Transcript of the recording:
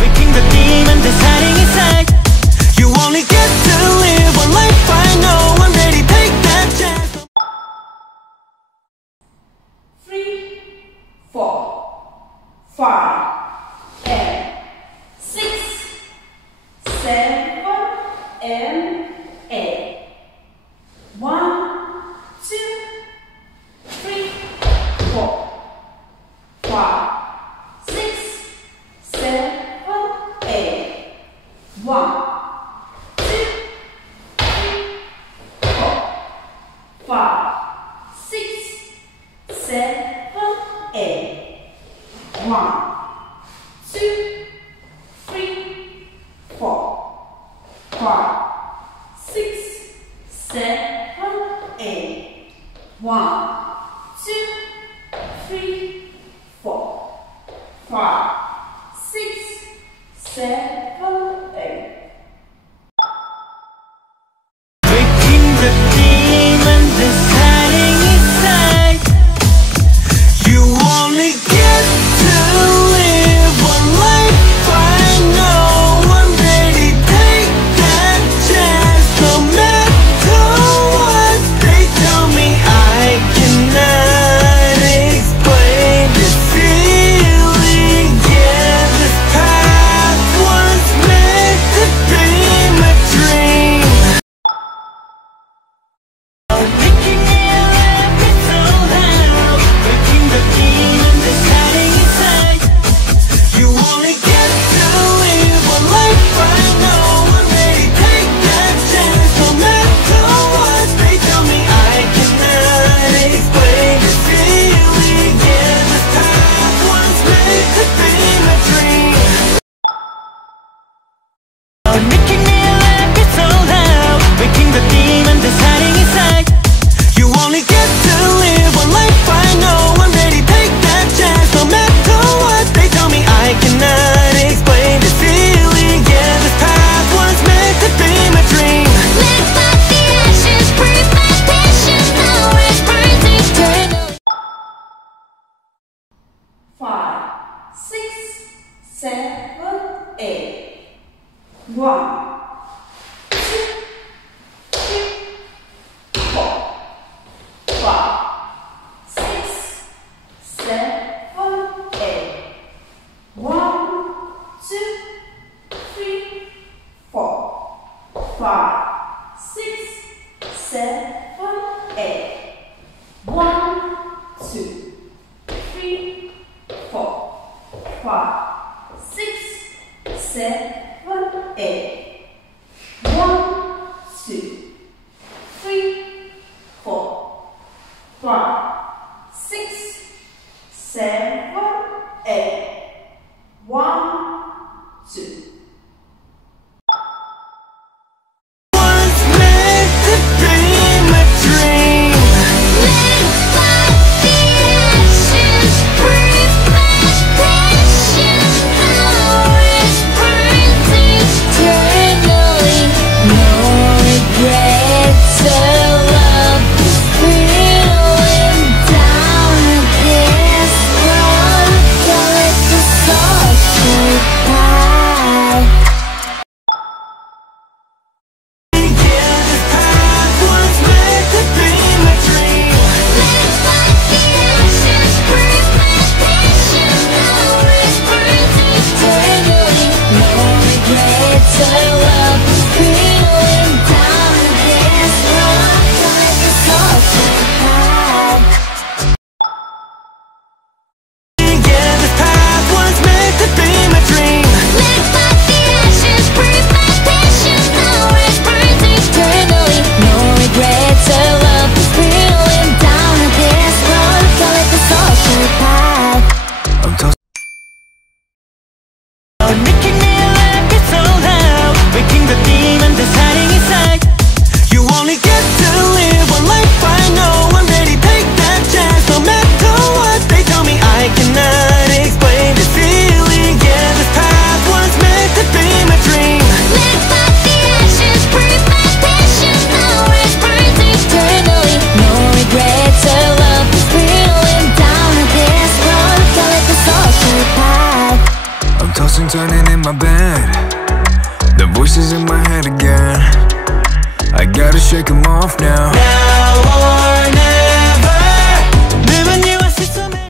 waking the demon that's hiding inside. You only get to live one life, I know. I'm ready, take that chance. 3, 4, 5, and 6, 7, and 8. 1, 2, 3, 4, 5, 6, 7, 8. 1, 2, 3, 4, 5, 6, 7, 8. 1, 2, 3, 4, 5, 6, 7, 8. 1, 2, 3, 4, 5, 6, 7, 8. Waking the demon that's hiding inside. You only get to live one life, I know. I'm ready, take that chance. No matter what they tell me, I cannot explain this feeling. Yeah, this path was meant to be my dream. Making me alive, it's so loud. Waking the demon that's hiding inside. You only get to live one life, I know. I'm ready, take that chance. No matter what they tell me, I cannot explain this feeling. Yeah, this path was meant to be my dream. Making me alive, it's so loud. Waking the demon that's hiding inside. You only get to live one life, I know. I'm ready, take that chance. No matter what they tell me, I cannot explain this feeling. Yeah, this path was meant to be my dream. Live like the ashes, breathe my passion, now it burns eternal. 5, 6, 7, 8. 1, 2, 3, 4, 5, 6, 7, 8. 1, 2, 3, 4, 5, 6, 7, 8. 1, 2, 3, 4, 5, 6, 7, 8. 1, 2, 3, 4, 5, 6, 7, 8. 1, 2. Was meant to be my dream. Live like the ashes, breathe my passion, now it burns eternal. my bed, the voices in my head again. I gotta shake them off now.